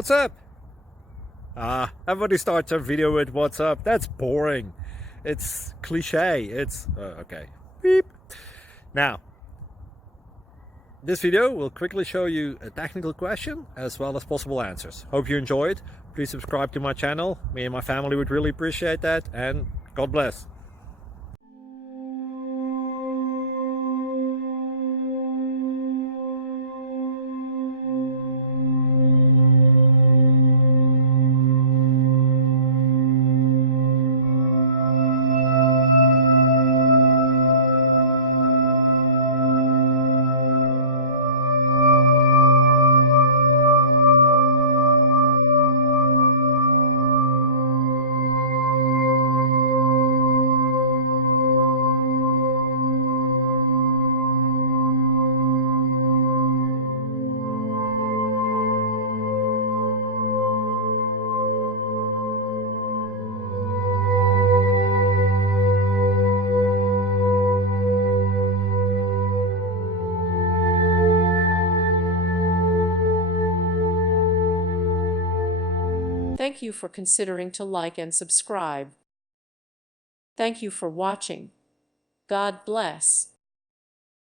What's up? Everybody starts a video with what's up. That's boring. It's cliche. It's okay. Beep. Now, this video will quickly show you a technical question as well as possible answers. Hope you enjoyed. Please subscribe to my channel. Me and my family would really appreciate that, and God bless. Thank you for considering to like and subscribe. Thank you for watching. God bless.